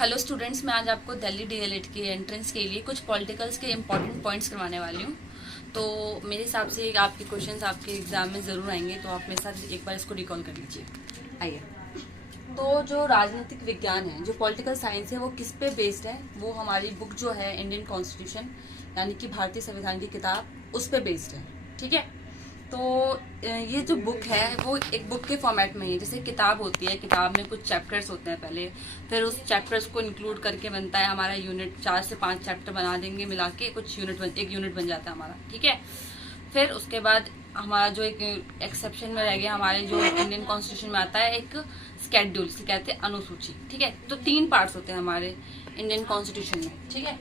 Hello students, मैं आज आपको दिल्ली डीएलएड के एंट्रेंस के लिए कुछ पॉलिटिकल्स के इंपॉर्टेंट पॉइंट्स करवाने वाली हूँ। तो मेरे हिसाब से आपके क्वेश्चंस आपके एग्जाम में ज़रूर आएंगे, तो आप मेरे साथ एक बार इसको रिकॉल कर लीजिए। आइए, तो जो राजनीतिक विज्ञान है, जो पॉलिटिकल साइंस है, वो किस पे बेस्ड है? वो हमारी बुक जो है इंडियन कॉन्स्टिट्यूशन यानी कि भारतीय संविधान की किताब, उस पे बेस्ड है। ठीक है, तो ये जो बुक है वो एक बुक के फॉर्मेट में ही है। जैसे किताब होती है, किताब में कुछ चैप्टर्स होते हैं पहले, फिर उस चैप्टर्स को इंक्लूड करके बनता है हमारा यूनिट। 4 से 5 चैप्टर बना देंगे मिला के, कुछ एक यूनिट बन जाता है हमारा। ठीक है, फिर उसके बाद हमारा जो एक एक्सेप्शन में रह गया, हमारे जो इंडियन कॉन्स्टिट्यूशन में आता है एक स्केड्यूल, जिसे कहते हैं अनुसूची। ठीक है, तो 3 पार्ट्स होते हैं हमारे इंडियन कॉन्स्टिट्यूशन में। ठीक है,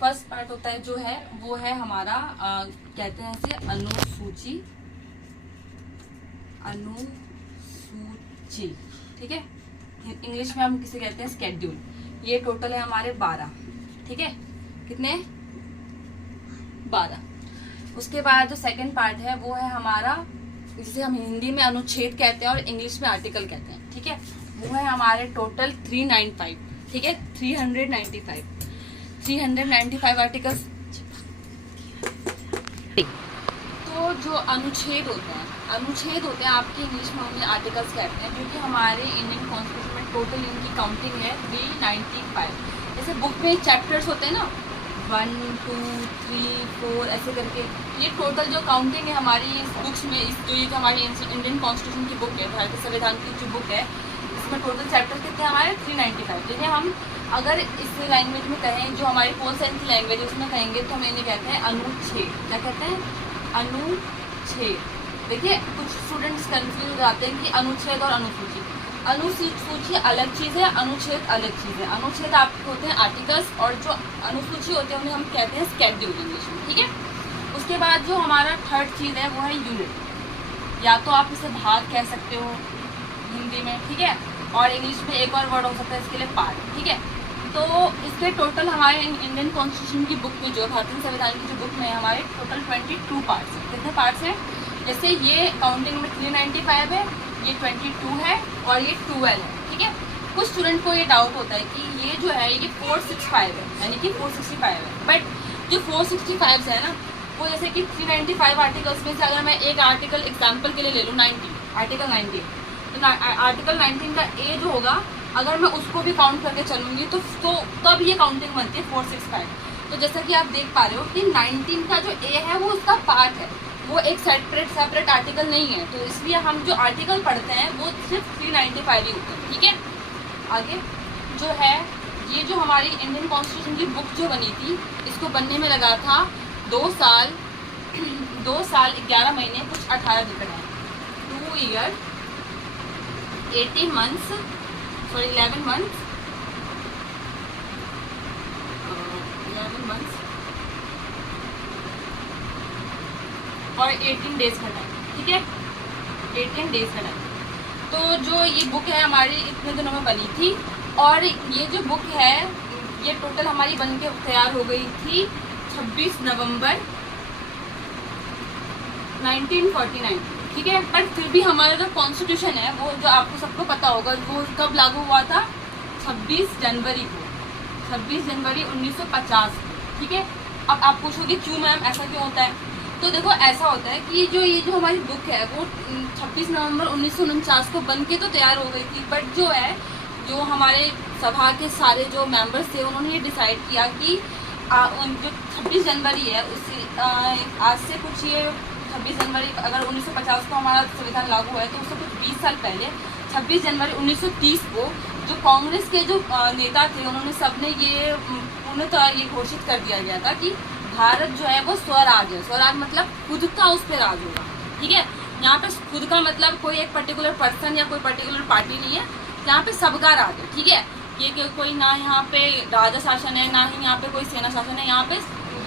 फर्स्ट पार्ट होता है जो है वो है हमारा कहते हैं इसे अनुसूची। अनुसूची, ठीक है, इंग्लिश में हम किसे कहते हैं स्केड्यूल। ये टोटल है हमारे 12। ठीक है, कितने? 12। उसके बाद जो सेकंड पार्ट है वो है हमारा, जिसे हम हिंदी में अनुच्छेद कहते हैं और इंग्लिश में आर्टिकल कहते हैं। ठीक है, वो है हमारे टोटल 395। ठीक है, 395 आर्टिकल्स। तो जो अनुच्छेद होते हैं आपके इंग्लिश में उन्हें आर्टिकल्स कहते हैं, जो कि हमारे इंडियन कॉन्स्टिट्यूशन में टोटल इनकी काउंटिंग है 395। जैसे बुक में चैप्टर्स होते हैं ना, 1 2 3 4 ऐसे करके, ये टोटल जो काउंटिंग है हमारी इस बुक्स में, ये जो हमारी इंडियन कॉन्स्टिट्यूशन की बुक है, भारतीय संविधान की जो बुक है, इसमें टोटल चैप्टर कितने हैं हमारे? 395। जैसे हम अगर इस लैंग्वेज में कहें, जो हमारी पोल साइंस की लैंग्वेज है उसमें कहेंगे, तो हम इन्हें कहते हैं अनुच्छेद। क्या कहते हैं? अनुच्छेद। देखिए, कुछ स्टूडेंट्स कंफ्यूज हो जाते हैं कि अनुच्छेद और अनुसूची। अनुसूची अलग चीज़ है, अनुच्छेद अलग चीज़ है। अनुच्छेद आपके होते हैं आर्टिकल्स, और जो अनुसूची होते हैं उन्हें हम कहते हैं स्केड्यूल इंग्लिश में। ठीक है, उसके बाद जो हमारा थर्ड चीज़ है वो है यूनिट, या तो आप इसे भाग कह सकते हो हिंदी में। ठीक है, और इंग्लिश में एक और वर्ड हो सकता है इसके लिए, पार्ट। ठीक है, तो इसके टोटल हमारे इंडियन कॉन्स्टिट्यूशन की बुक में, जो भारतीय संविधान की जो बुक में हमारे टोटल 22 पार्ट्स हैं। कितने पार्ट्स हैं? जैसे ये काउंटिंग में 395 है, ये 22 है और ये 12 है। ठीक है, कुछ स्टूडेंट को ये डाउट होता है कि ये जो है ये 465 है, यानी कि 465 है। बट जो 465 है ना, वो जैसे कि 395 आर्टिकल्स में से अगर मैं एक आर्टिकल एग्जाम्पल के लिए ले लूँ, 19 आर्टिकल 19, तो आर्टिकल 19 का ए जो होगा, अगर मैं उसको भी काउंट करके चलूंगी तो तब ये काउंटिंग बनती है 465। तो जैसा कि आप देख पा रहे हो कि 19 का जो ए है वो उसका पार्ट है, वो एक सेपरेट आर्टिकल नहीं है। तो इसलिए हम जो आर्टिकल पढ़ते हैं वो सिर्फ 395 ही होते हैं। ठीक है, आगे जो है ये जो हमारी इंडियन कॉन्स्टिट्यूशन की बुक जो बनी थी, इसको बनने में लगा था 2 साल 11 महीने कुछ 18 दिन का time. 2 year 18 months, sorry 11 months, 11 months और 18 डेज का टाइम। ठीक है, 18 डेज का टाइम। तो जो ये बुक है हमारी इतने दिनों में बनी थी, और ये जो बुक है ये टोटल हमारी बन के तैयार हो गई थी 26 नवंबर 1949। ठीक है, पर फिर भी हमारा जो कॉन्स्टिट्यूशन है वो, जो आपको सबको पता होगा, वो कब लागू हुआ था? 26 जनवरी को, 26 जनवरी 1950। ठीक है, अब आप पूछोगे क्यों मैम, ऐसा क्यों होता है? तो देखो, ऐसा होता है कि ये जो हमारी बुक है वो 26 नवंबर 1949 को बन के तो तैयार हो गई थी, बट जो है जो हमारे सभा के सारे जो मेंबर्स थे उन्होंने ये डिसाइड किया कि जो 26 जनवरी है उससे आज से कुछ ये 26 जनवरी अगर 1950 को हमारा संविधान लागू है, तो उससे कुछ 20 साल पहले 26 जनवरी 1930 को जो कांग्रेस के जो नेता थे, उन्होंने सबने ये पूर्णतः ये घोषित कर दिया गया था कि भारत जो है वो स्वराज है। स्वराज मतलब खुद का उस पर राज होगा। ठीक है, यहाँ पे खुद का मतलब कोई एक पर्टिकुलर पर्सन या कोई पर्टिकुलर पार्टी नहीं है, यहाँ पे सबका राज है। ठीक है, ये कोई ना यहाँ पे राजा शासन है, ना ही यहाँ पे कोई सेना शासन है, यहाँ पे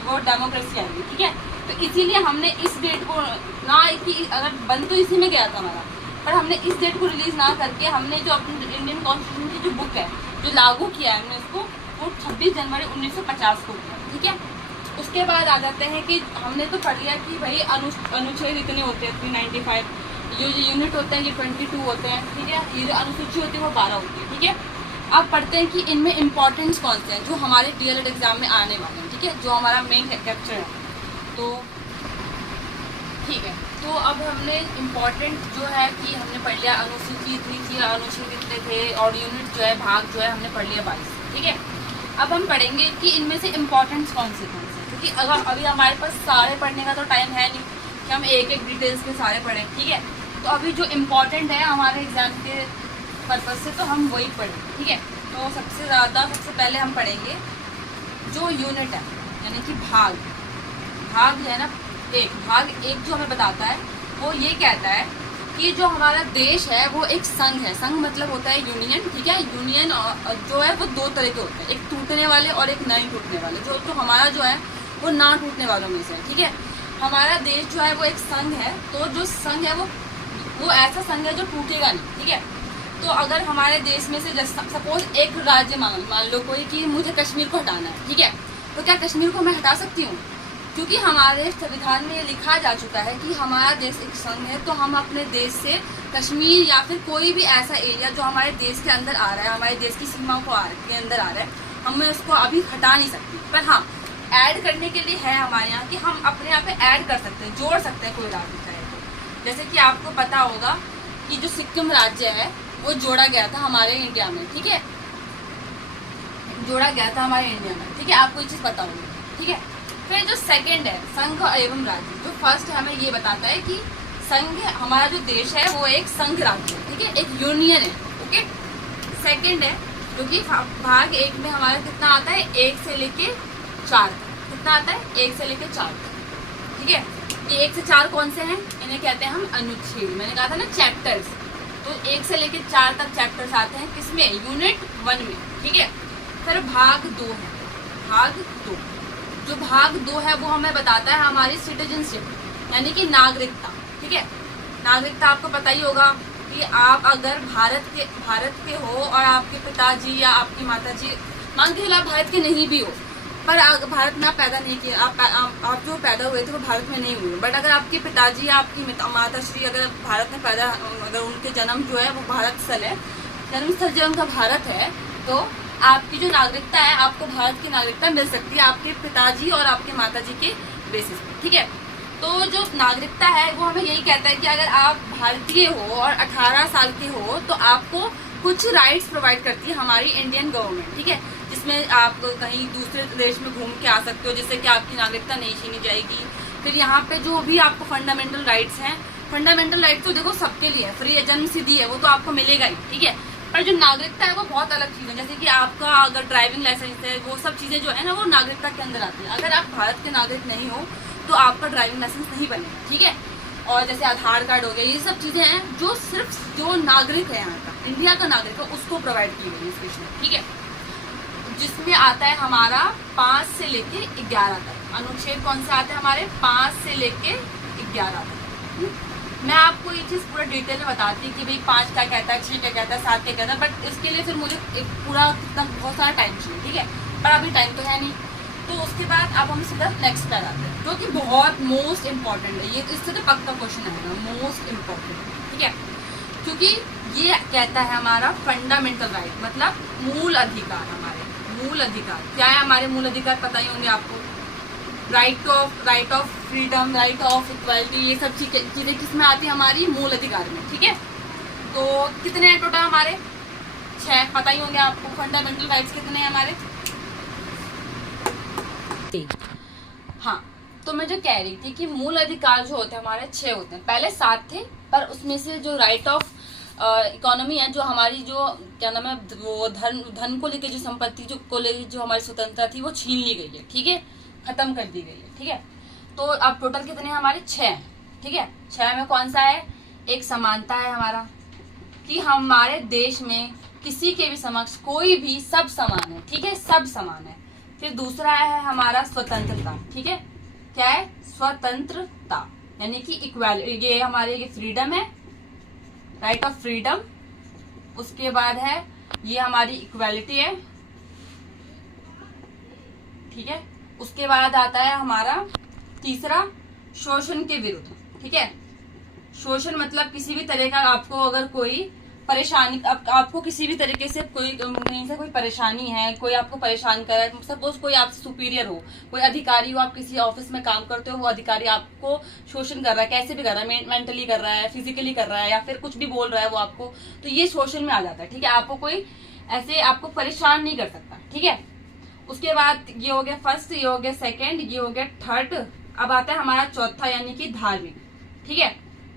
वो डेमोक्रेसी आएगी। ठीक है, तो इसीलिए हमने इस डेट को ना, कि अगर बन तो इसी में गया था हमारा, पर हमने इस डेट को रिलीज ना करके हमने जो अपनी इंडियन कॉन्स्टिट्यूशन की जो बुक है जो लागू किया है हमने इसको, वो 26 जनवरी 1950 को किया। ठीक है, उसके बाद आ जाते हैं कि हमने तो पढ़ लिया कि भाई अनुच्छेद इतने होते हैं 395, जो यूनिट होते हैं ये 22 होते हैं। ठीक है, ये जो अनुसूची होती है वो 12 होती है। ठीक है, अब पढ़ते हैं कि इनमें इम्पोर्टेंस कौन से हैं जो हमारे डीएलएड एग्जाम में आने वाले हैं, ठीक है, जो हमारा मेन कैप्चर है। तो ठीक है, तो अब हमने इम्पोर्टेंट जो है कि हमने पढ़ लिया अनुसूची इतनी थी, अनुच्छेद इतने थे, और यूनिट जो है भाग जो है हमने पढ़ लिया 22, ठीक है। अब हम पढ़ेंगे कि इनमें से इम्पोर्टेंस कौन से, क्योंकि अगर अभी हमारे पास सारे पढ़ने का तो टाइम है नहीं कि हम एक एक डिटेल्स के सारे पढ़ें, ठीक है। तो अभी जो इम्पोर्टेंट है हमारे एग्जाम के पर्पज़ से तो हम वही पढ़ें, ठीक है। तो सबसे पहले हम पढ़ेंगे जो यूनिट है, यानी कि भाग जो है ना, भाग एक जो हमें बताता है वो ये कहता है कि जो हमारा देश है वो एक संघ है। संघ मतलब होता है यूनियन, ठीक है। यूनियन जो है वो दो तरह के होते हैं, एक टूटने वाले और एक नहीं टूटने वाले। जो हमारा जो है वो ना टूटने वालों में से है, ठीक है। हमारा देश जो है वो एक संघ है, तो जो संघ है वो ऐसा संघ है जो टूटेगा नहीं, ठीक है। तो अगर हमारे देश में से सपोज एक राज्य मान लो कोई कि मुझे कश्मीर को हटाना है, ठीक है, तो क्या कश्मीर को मैं हटा सकती हूँ? क्योंकि हमारे संविधान में ये लिखा जा चुका है कि हमारा देश एक संघ है, तो हम अपने देश से कश्मीर या फिर कोई भी ऐसा एरिया जो हमारे देश के अंदर आ रहा है, हमारे देश की सीमाओं के अंदर आ रहा है, हमें उसको अभी हटा नहीं सकती। पर हाँ, ऐड करने के लिए है हमारे यहाँ कि हम अपने यहाँ पे ऐड कर सकते हैं, जोड़ सकते हैं कोई राज्य चाहे तो। जैसे कि आपको पता होगा कि जो सिक्किम राज्य है वो जोड़ा गया था हमारे इंडिया में, ठीक है, जोड़ा गया था हमारे इंडिया में, ठीक है, आपको ये चीज़ पता होगी, ठीक है। फिर जो सेकंड है संघ एवं राज्य, जो फर्स्ट है हमें ये बताता है कि संघ हमारा जो देश है वो एक संघ राज्य है, ठीक है, एक यूनियन है, ओके। सेकंड है जो कि भाग एक में हमारा कितना आता है, 1 से लेके 4 तक। कितना आता है? 1 से लेके 4 तक, ठीक है। ये 1 से 4 कौन से हैं? इन्हें कहते हैं हम अनुच्छेद। मैंने कहा था ना चैप्टर्स, तो 1 से लेके 4 तक चैप्टर्स आते हैं किसमें? यूनिट 1 में, ठीक है। फिर भाग 2 है, भाग 2, जो भाग 2 है वो हमें बताता है हमारी सिटीजनशिप, यानी कि नागरिकता, ठीक है। नागरिकता आपको पता ही होगा कि आप अगर भारत के हो और आपके पिताजी या आपकी माताजी, मान के चलो आप भारत के नहीं भी हो, पर भारत में आप पैदा नहीं किए, आप जो पैदा हुए थे वो भारत में नहीं हुए, बट अगर आपके पिताजी या आपकी माताश्री अगर भारत में पैदा, अगर उनके जन्म जो है वो भारत स्थल है, जन्म स्थल जो उनका भारत है, तो आपकी जो नागरिकता है, आपको भारत की नागरिकता मिल सकती है आपके पिताजी और आपके माताजी के बेसिस पे, ठीक है। तो जो नागरिकता है वो हमें यही कहता है कि अगर आप भारतीय हो और 18 साल के हो तो आपको कुछ राइट्स प्रोवाइड करती है हमारी इंडियन गवर्नमेंट, ठीक है, जिसमें आप कहीं दूसरे देश में घूम के आ सकते हो, जिससे कि आपकी नागरिकता नहीं छीनी जाएगी। फिर यहाँ पे जो भी आपको फंडामेंटल राइट्स हैं, फंडामेंटल राइट्स तो देखो सबके लिए है, फ्री जन्म सिद्धि है, वो तो आपको मिलेगा ही, ठीक है। पर जो नागरिकता है वो बहुत अलग चीज़ है, जैसे कि आपका अगर ड्राइविंग लाइसेंस है, वो सब चीज़ें जो है ना वो नागरिकता के अंदर आती है। अगर आप भारत के नागरिक नहीं हो तो आपका ड्राइविंग लाइसेंस नहीं बनेगा, ठीक है। और जैसे आधार कार्ड हो गया, ये सब चीज़ें हैं जो सिर्फ जो नागरिक है यहाँ का, इंडिया का नागरिक है, उसको प्रोवाइड की गई स्पेशल, ठीक है। जिसमें आता है हमारा 5 से लेके 11 तक। अनुच्छेद कौन से आते हैं हमारे? 5 से लेके 11 तक। मैं आपको ये चीज़ पूरा डिटेल में बताती कि भाई 5 क्या कहता है, 6 क्या कहता है, 7 क्या कहता है, बट इसके लिए फिर मुझे एक पूरा कितना बहुत सारा टाइम चाहिए, ठीक है, पर अभी टाइम तो है नहीं। तो उसके बाद अब हम सीधा नेक्स्ट पर आते हैं, जो कि बहुत मोस्ट इम्पॉर्टेंट है, ये इससे तो पक्का क्वेश्चन आएगा, मोस्ट इम्पॉर्टेंट, ठीक है, क्योंकि ये कहता है हमारा फंडामेंटल राइट, मतलब मूल अधिकार। हमारे मूल अधिकार क्या है? हमारे मूल अधिकार पता ही होंगे आपको, right of freedom, right of equality, ये सब चीज़ें किस में आती है? हमारी मूल अधिकार में, ठीक है। तो कितने हैं टोटल हमारे? 6, पता ही होंगे आपको। फंडामेंटल राइट्स कितने हैं हमारे? 3। हाँ, तो मैं जो कह रही थी कि मूल अधिकार जो होते हैं हमारे 6 होते हैं, पहले 7 थे, पर उसमें से जो राइट ऑफ इकोनॉमी है, जो हमारी जो क्या नाम है, वो धन को लेकर जो संपत्ति को लेकर जो हमारी स्वतंत्रता थी वो छीन ली गई है, ठीक है, खत्म कर दी गई है, ठीक है। तो अब टोटल कितने हैं हमारे? 6 हैं, ठीक है। 6 में कौन सा है? एक समानता है हमारा, कि हमारे देश में किसी के भी समक्ष कोई भी सब समान है, ठीक है, सब समान है। फिर दूसरा है हमारा स्वतंत्रता, ठीक है, क्या है? स्वतंत्रता, यानी कि इक्वालिटी, ये हमारे ये फ्रीडम है, राइट ऑफ फ्रीडम। उसके बाद है ये हमारी इक्वालिटी है, ठीक है। उसके बाद आता है हमारा तीसरा शोषण के विरुद्ध, ठीक है। शोषण मतलब किसी भी तरह का आपको अगर कोई परेशानी, आपको किसी भी तरीके से कोई कहीं से कोई परेशानी है, कोई आपको परेशान कर रहा है, सपोज कोई आपसे सुपीरियर हो, कोई अधिकारी हो, आप किसी ऑफिस में काम करते हो, वो अधिकारी आपको शोषण कर रहा है, कैसे भी कर रहा है, मेंटली कर रहा है, फिजिकली कर रहा है, या फिर कुछ भी बोल रहा है वो आपको, तो ये शोषण में आ जाता है। ठीक है, आपको कोई ऐसे आपको परेशान नहीं कर सकता। ठीक है, उसके बाद ये हो गया फर्स्ट, ये हो गया सेकेंड, ये हो गया थर्ड। अब आता है हमारा चौथा, यानी कि धार्मिक। ठीक है,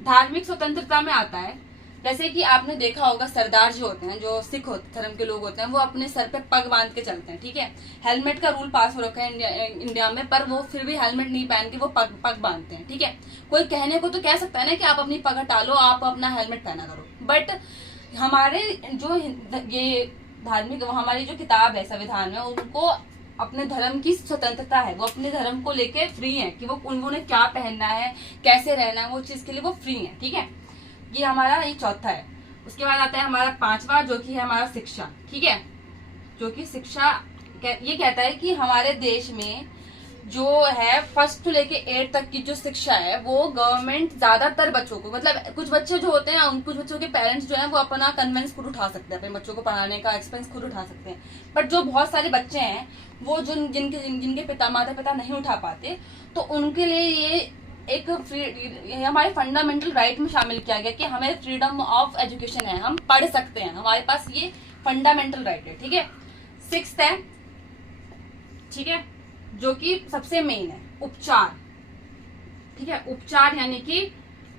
धार्मिक स्वतंत्रता में आता है, जैसे कि आपने देखा होगा सरदार जो होते हैं, जो सिख धर्म के लोग होते हैं, वो अपने सर पे पग बांध के चलते हैं। ठीक है, हेलमेट का रूल पास हो रखा है इंडिया में, पर वो फिर भी हेलमेट नहीं पहन के वो पग बांधते हैं। ठीक है, कोई कहने को तो कह सकता है ना कि आप अपनी पग हटा लो, आप अपना हेलमेट पहना करो, बट हमारे जो ये धार्मिक, हमारी जो किताब है संविधान में, उनको अपने धर्म की स्वतंत्रता है, वो अपने धर्म को लेके फ्री है कि वो उन्होंने क्या पहनना है, कैसे रहना है, वो चीज के लिए वो फ्री है। ठीक है, ये हमारा ये चौथा है। उसके बाद आता है हमारा पांचवा, जो कि है हमारा शिक्षा। ठीक है, जो कि शिक्षा ये कहता है कि हमारे देश में जो है फर्स्ट टू लेके 8 तक की जो शिक्षा है, वो गवर्नमेंट ज्यादातर बच्चों को, मतलब कुछ बच्चे जो होते हैं, कुछ बच्चों के पेरेंट्स जो हैं वो अपना कन्वेंस खुद उठा सकते हैं, अपने बच्चों को पढ़ाने का एक्सपेंस खुद उठा सकते हैं, बट जो बहुत सारे बच्चे हैं वो जिनके माता पिता नहीं उठा पाते, तो उनके लिए ये हमारे फंडामेंटल राइट में शामिल किया गया कि हमें फ्रीडम ऑफ एजुकेशन है, हम पढ़ सकते हैं, हमारे पास ये फंडामेंटल राइट है। ठीक है, सिक्स्थ है, ठीक है, जो कि सबसे मेन है, उपचार। ठीक है, उपचार यानी कि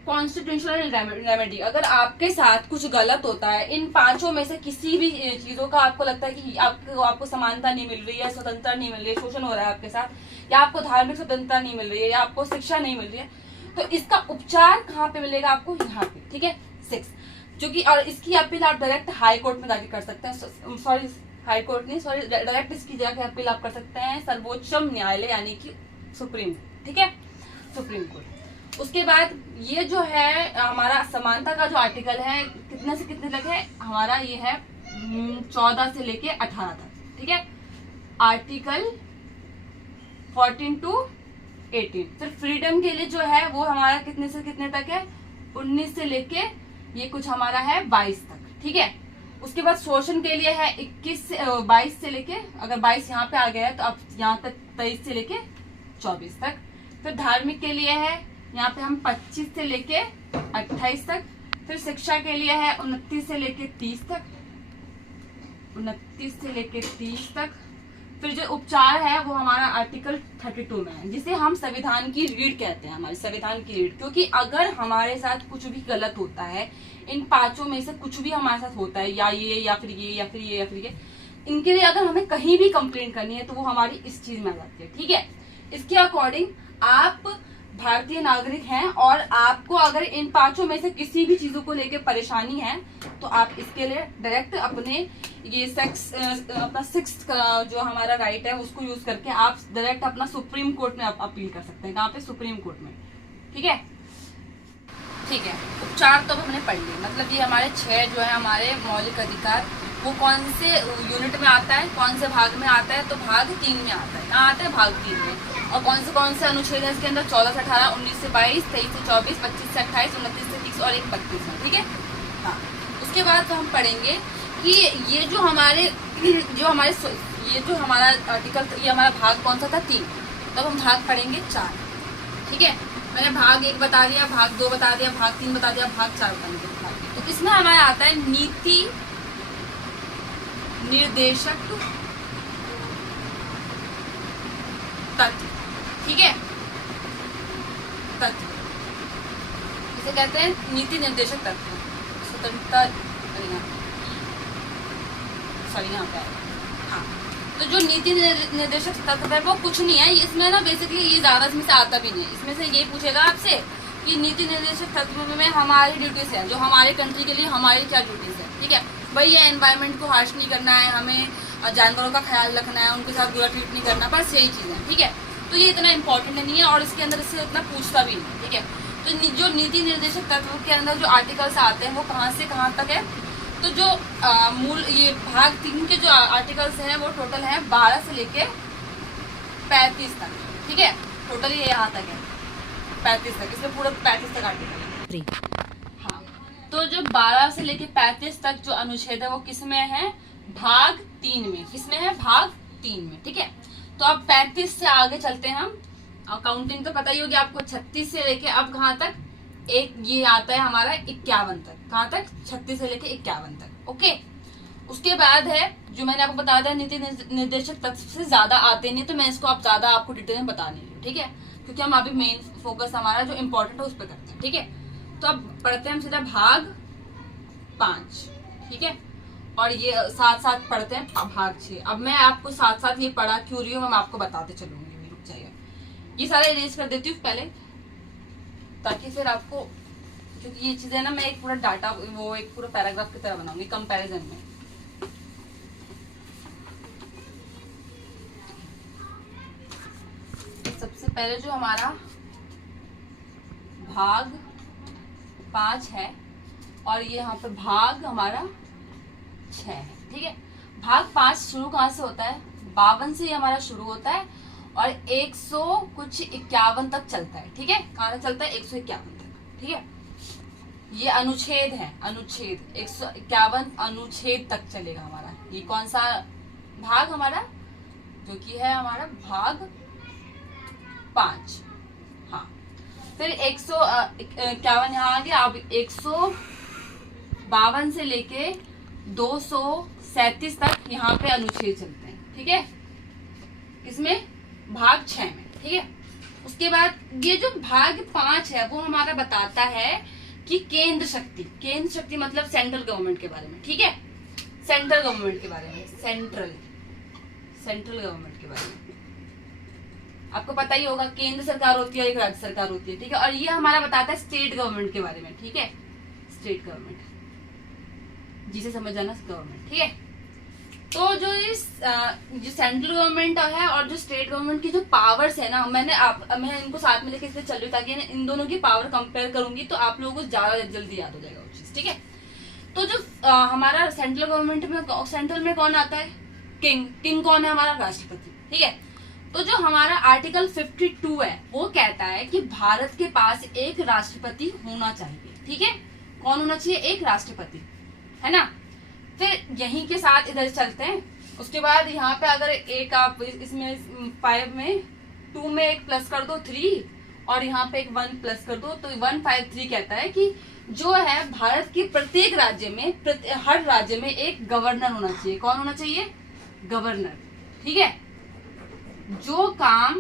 कॉन्स्टिट्यूशनल रेमेडी। अगर आपके साथ कुछ गलत होता है, इन पांचों में से किसी भी चीजों का आपको लगता है कि आपको समानता नहीं मिल रही है, स्वतंत्रता नहीं मिल रही है, शोषण हो रहा है आपके साथ, या आपको धार्मिक स्वतंत्रता नहीं मिल रही है, या आपको शिक्षा नहीं मिल रही है, तो इसका उपचार कहाँ पे मिलेगा आपको? यहाँ पे। ठीक है, 6, जो कि और इसकी अपील आप डायरेक्ट हाई कोर्ट में जाके कर सकते हैं, सॉरी हाई कोर्ट नहीं, सॉरी डायरेक्ट इसकी जगह अपील आप कर सकते हैं सर्वोच्च न्यायालय, यानी कि सुप्रीम। ठीक है, सुप्रीम कोर्ट। उसके बाद ये जो है हमारा समानता का जो आर्टिकल है, कितने से कितने तक है हमारा? ये है 14 से लेके 18 तक। ठीक है, आर्टिकल 14 to 18। फिर फ्रीडम के लिए जो है वो हमारा कितने से कितने तक है? 19 से लेके ये कुछ हमारा है 22 तक। ठीक है, उसके बाद शोषण के लिए है 22 से लेके, अगर 22 यहाँ पे आ गया है तो अब यहाँ तक 23 से लेके 24 तक। फिर धार्मिक के लिए है यहाँ पे हम 25 से लेके 28 तक। फिर शिक्षा के लिए है 29 से लेके 30 तक, 29 से लेके 30 तक। फिर जो उपचार है वो हमारा आर्टिकल 32 में है, जिसे हम संविधान की रीढ़ कहते हैं, हमारे संविधान की रीढ़। क्योंकि अगर हमारे साथ कुछ भी गलत होता है, इन पांचों में से कुछ भी हमारे साथ होता है, या ये या फिर ये या फिर ये या फिर ये, इनके लिए अगर हमें कहीं भी कंप्लेंट करनी है तो वो हमारी इस चीज में आ जाती है। ठीक है, इसके अकॉर्डिंग आप भारतीय नागरिक हैं और आपको अगर इन पांचों में से किसी भी चीजों को लेकर परेशानी है तो आप इसके लिए डायरेक्ट अपने ये अपना 6th जो हमारा राइट है उसको यूज करके आप डायरेक्ट अपना सुप्रीम कोर्ट में अपील कर सकते हैं। कहाँ पे? सुप्रीम कोर्ट में। ठीक है, ठीक है, उपचार तो हमने पढ़ लिया। मतलब ये हमारे 6 जो है हमारे मौलिक अधिकार, वो कौन से यूनिट में आता है, कौन से भाग में आता है? तो भाग 3 में आता है। कहाँ आता है? भाग 3 में। और कौन से अनुच्छेद है इसके अंदर? 14 से 18, 19 से 22, 23 से 24, 25 से 28, 29 से 30 और एक 32 में। ठीक है, हाँ। उसके बाद तो हम पढ़ेंगे कि ये जो हमारे ये जो हमारा आर्टिकल, ये हमारा भाग कौन सा था? 3। तब हम भाग पढ़ेंगे 4। ठीक है, मैंने भाग 1 बता दिया, भाग 2 बता दिया, भाग 3 बता दिया, भाग 4 बता दिया। तो इसमें हमारा आता है नीति निर्देशक तत्व। ठीक है, तत्व इसे कहते हैं नीति निर्देशक तत्व। स्वतंत्रता, सॉरी यहाँ पे हाँ, तो जो नीति निर्देशक तत्व है वो कुछ नहीं है इसमें ना, बेसिकली ये ज्यादा इसमें से आता भी नहीं है। इसमें से ये पूछेगा आपसे कि नीति निर्देशक तत्व में हमारी ड्यूटीज है, जो हमारे कंट्री के लिए हमारी क्या ड्यूटीज है। ठीक है भाई, ये एनवायरनमेंट को हार्श नहीं करना है, हमें जानवरों का ख्याल रखना है, उनके साथ बुरा ट्रीट नहीं करना, बस यही चीज़ है। ठीक है, तो ये इतना इंपॉर्टेंट नहीं है और इसके अंदर इससे इतना पूछता भी नहीं। ठीक है, तो जो नीति निर्देशक तत्व के अंदर जो आर्टिकल्स आते हैं वो कहाँ से कहाँ तक है? तो जो मूल ये भाग 3 के जो आर्टिकल्स हैं वो टोटल है 12 से लेके 35 तक। ठीक है, टोटल ये यहाँ तक है 35 तक, इसमें पूरा 35 तक आर्टिकल है। हाँ, तो जो 12 से लेके 35 तक जो अनुच्छेद है वो किसमें है? भाग 3 में। किसमें है? भाग 3 में। ठीक है, तो अब 35 से आगे चलते हैं हम। काउंटिंग तो पता ही होगी आपको, 36 से लेके अब कहाँ तक? एक ये आता है हमारा 51 तक। कहाँ तक? 36 से लेके 51 तक। ओके, उसके बाद है जो मैंने आपको बताया था, नीति निर्देशक तत्व से ज्यादा आते नहीं, तो मैं इसको आप ज्यादा आपको डिटेल में बता नहीं रही। ठीक है, क्योंकि हम अभी मेन फोकस हमारा जो इम्पोर्टेंट है उस पर करते हैं। ठीक है, तो अब पढ़ते हैं हम सीधा भाग 5। ठीक है, और ये साथ साथ पढ़ते हैं भाग 6। अब मैं आपको साथ साथ ये पढ़ा क्यों रही हूँ मैं आपको बताते चलूंगी। रुक जाइए, ये सारा इरेज कर देती हूँ पहले, ताकि फिर आपको, क्योंकि ये चीजें ना मैं एक पूरा डाटा, वो एक पूरा पैराग्राफ की तरह बनाऊंगी कंपैरिजन में। तो सबसे पहले जो हमारा भाग 5 है, और ये यहाँ पे भाग हमारा 6 है। ठीक है, भाग 5 शुरू कहाँ से होता है? 52 से हमारा शुरू होता है और 151 तक चलता है। ठीक है, कहाँ तक चलता है? 151 तक। ठीक है, ये अनुच्छेद है, अनुच्छेद 151 अनुच्छेद तक चलेगा हमारा। ये कौन सा भाग हमारा? जो कि है हमारा भाग 5। हाँ, फिर 151 यहाँ आ गया। अब 152 से लेके 237 तक यहाँ पे अनुच्छेद चलते हैं। ठीक है, इसमें भाग 6 में। ठीक है, उसके बाद ये जो भाग 5 है वो हमारा बताता है कि केंद्र शक्ति, केंद्र शक्ति मतलब सेंट्रल गवर्नमेंट के बारे में। ठीक है, सेंट्रल गवर्नमेंट के बारे में, सेंट्रल गवर्नमेंट के बारे में आपको पता ही होगा, केंद्र सरकार होती है और एक राज्य सरकार होती है। ठीक है, और ये हमारा बताता है स्टेट गवर्नमेंट के बारे में। ठीक है, स्टेट गवर्नमेंट, जिसे समझ जाना गवर्नमेंट। ठीक है, तो जो इस जो सेंट्रल गवर्नमेंट है और जो स्टेट गवर्नमेंट की जो पावर्स है ना, मैं इनको साथ में लेके इसलिए चल रही हूँ ताकि इन दोनों की पावर कंपेयर करूंगी तो आप लोगों को ज्यादा जल्दी याद हो जाएगा वो चीज। ठीक है, तो जो हमारा सेंट्रल गवर्नमेंट में, सेंट्रल में कौन आता है? किंग कौन है? हमारा राष्ट्रपति। ठीक है, तो जो हमारा आर्टिकल 52 है वो कहता है कि भारत के पास एक राष्ट्रपति होना चाहिए। ठीक है, कौन होना चाहिए? एक राष्ट्रपति, है ना। फिर यहीं के साथ इधर चलते हैं। उसके बाद यहाँ पे अगर एक आप इसमें 5 में 2 में एक प्लस कर दो 3, और यहाँ पे एक 1 प्लस कर दो, तो 153 कहता है कि जो है भारत के प्रत्येक राज्य में, हर राज्य में एक गवर्नर होना चाहिए। कौन होना चाहिए? गवर्नर। ठीक है, जो काम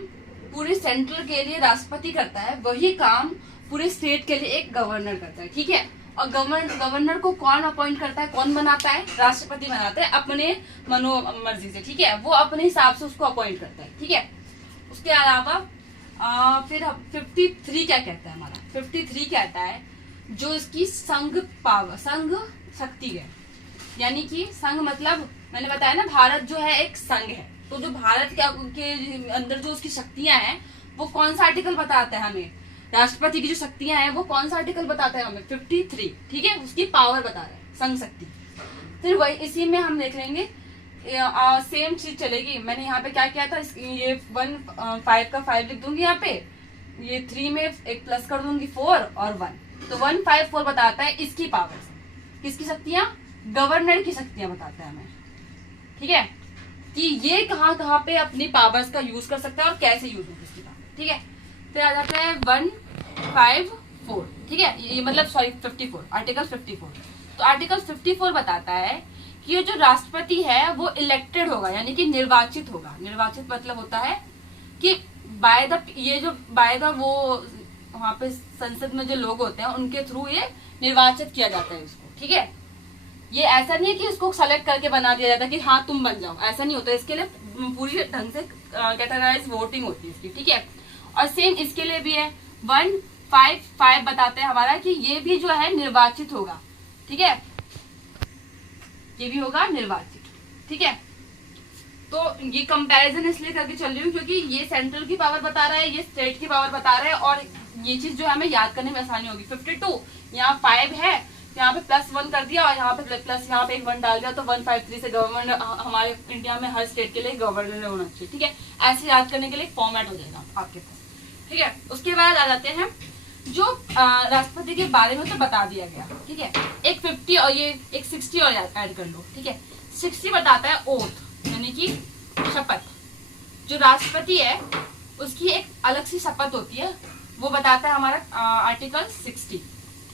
पूरे सेंट्रल के लिए राष्ट्रपति करता है वही काम पूरे स्टेट के लिए एक गवर्नर करता है। ठीक है, और गवर्नर को कौन अपॉइंट करता है, कौन बनाता है? राष्ट्रपति बनाता है अपने मनोमर्जी से। ठीक है, वो अपने हिसाब से उसको अपॉइंट करता है। ठीक है, उसके अलावा फिर 53 क्या कहता है हमारा? 53 कहता है जो इसकी संघ पावर, संघ शक्ति है, यानी कि संघ मतलब मैंने बताया ना, भारत जो है एक संघ है, तो जो भारत के अंदर जो उसकी शक्तियां हैं वो कौन सा आर्टिकल बताता है हमें? राष्ट्रपति की जो शक्तियां हैं वो कौन सा आर्टिकल बताता है हमें? 53। ठीक है, उसकी पावर बता रहा है, संघ शक्ति। फिर वही इसी में हम देख लेंगे सेम चीज चलेगी। मैंने यहाँ पे क्या किया था, ये 5 का 5 लिख दूंगी यहाँ पे, ये 3 में एक प्लस कर दूंगी 4 और 1, तो 154 बताता है इसकी पावर से। किसकी शक्तियां? गवर्नर की शक्तियां बताता है हमें। ठीक है, कि ये कहाँ पे अपनी पावर्स का यूज कर सकता है और कैसे यूज होगी इसकी पावर। ठीक है, फिर आ जाता है 154। ठीक है, ये मतलब 54, आर्टिकल 54। तो आर्टिकल 54 बताता है कि ये जो राष्ट्रपति है वो इलेक्टेड होगा, यानी कि निर्वाचित होगा। निर्वाचित मतलब होता है कि बाय द वो वहां पे संसद में जो लोग होते हैं उनके थ्रू ये निर्वाचित किया जाता है इसको। ठीक है, ये ऐसा नहीं है कि इसको सेलेक्ट करके बना दिया जाता है कि हाँ तुम बन जाओ, ऐसा नहीं होता। इसके लिए पूरी ढंग से कैटेगराइज वोटिंग होती है इसकी। ठीक है, और सेम इसके लिए भी है 155 बताते हैं हमारा कि ये भी जो है निर्वाचित होगा। ठीक है, ये भी होगा निर्वाचित। ठीक है, तो ये कंपैरिजन इसलिए करके चल रही हूँ क्योंकि ये सेंट्रल की पावर बता रहा है, ये स्टेट की पावर बता रहा है, और ये चीज जो है हमें याद करने में आसानी होगी। 52 यहाँ 5 है, यहाँ पे +1 कर दिया और यहाँ पे प्लस यहाँ पे एक 1 डाल दिया, तो 153 से गवर्नर, हमारे इंडिया में हर स्टेट के लिए गवर्नर होना चाहिए। ठीक है, ऐसे याद करने के लिए फॉर्मेट हो जाएगा आपके पास। ठीक है, उसके बाद आ जाते हैं जो राष्ट्रपति के बारे में तो बता दिया गया, ठीक है। एक 50 और ये एक 60 और ऐड कर लो, ठीक है। 60 बताता है ओथ, यानी कि शपथ। जो राष्ट्रपति है उसकी एक अलग सी शपथ होती है, वो बताता है हमारा आर्टिकल 60।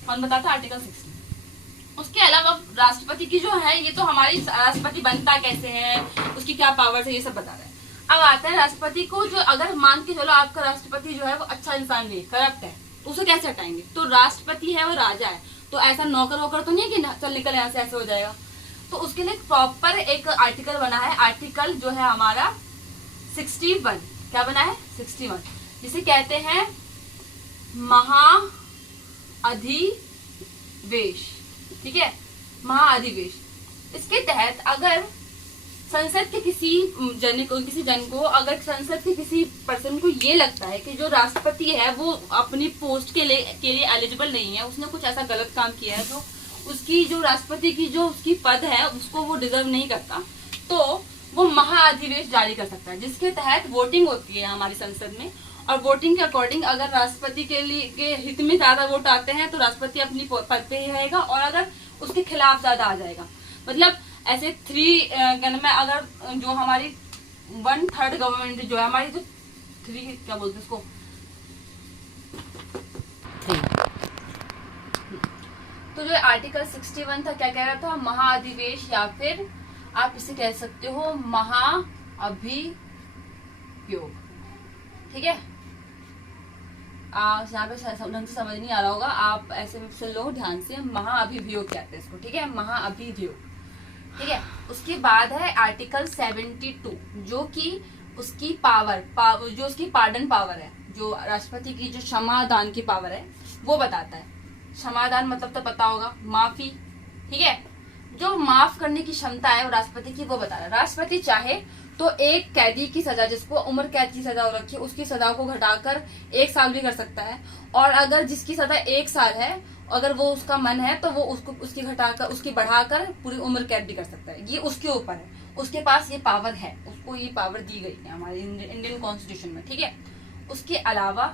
कौन बताता है? आर्टिकल 60। उसके अलावा राष्ट्रपति की जो है, ये तो हमारी राष्ट्रपति बनता कैसे है, उसकी क्या पावर्स है, ये सब बता रहा है। अब आता है राष्ट्रपति को, जो अगर मान के चलो आपका राष्ट्रपति जो है वो अच्छा इंसान नहीं, करप्ट है, उसे कैसे हटाएंगे? तो राष्ट्रपति है वो राजा है, तो ऐसा नौकर वोकर तो नहीं है कि चल निकल यहाँ से ऐसे हो जाएगा। तो उसके लिए प्रॉपर एक आर्टिकल बना है, आर्टिकल जो है हमारा 61। क्या बना है? 61, जिसे कहते हैं महाअधिवेश, ठीक है, महाअधिवेश। इसके तहत अगर संसद के किसी जन को अगर संसद के किसी पर्सन को ये लगता है कि जो राष्ट्रपति है वो अपनी पोस्ट के लिए एलिजिबल नहीं है, उसने कुछ ऐसा गलत काम किया है, तो उसकी जो राष्ट्रपति की जो उसकी पद है उसको वो डिजर्व नहीं करता, तो वो महाअधिवेश जारी कर सकता है, जिसके तहत वोटिंग होती है हमारी संसद में। और वोटिंग के अकॉर्डिंग अगर राष्ट्रपति के हित में ज्यादा वोट आते हैं तो राष्ट्रपति अपनी पद पे ही रहेगा, और अगर उसके खिलाफ ज्यादा आ जाएगा, मतलब ऐसे 3 में अगर जो हमारी 1/3 गवर्नमेंट जो है हमारी, जो 3 क्या बोलते हैं उसको, 3, तो जो आर्टिकल 61 था क्या कह रहा था? महाअधिवेश, या फिर आप इसे कह सकते हो महाअभियोग, ठीक है। यहाँ पे ढंग से समझ नहीं आ रहा होगा, आप ऐसे सुन लो ध्यान से, महाअभियोग कहते हैं इसको, ठीक है, महाअभियोग, ठीक है। उसके बाद है आर्टिकल 72, जो कि उसकी जो उसकी पार्डन पावर है, जो राष्ट्रपति की जो क्षमादान की पावर है वो बताता है। क्षमादान मतलब तो पता होगा, माफी, ठीक है। जो माफ करने की क्षमता है वो राष्ट्रपति की, वो बता रहा है। राष्ट्रपति चाहे तो एक कैदी की सजा, जिसको उम्र कैद की सजा हो रखी है, उसकी सजा को घटाकर 1 साल भी कर सकता है, और अगर जिसकी सजा 1 साल है, अगर वो उसका मन है तो वो उसकी बढ़ाकर पूरी उम्र कैद भी कर सकता है। ये उसके ऊपर है, उसके पास ये पावर है, उसको ये पावर दी गई है हमारे इंडियन कॉन्स्टिट्यूशन में, ठीक है। उसके अलावा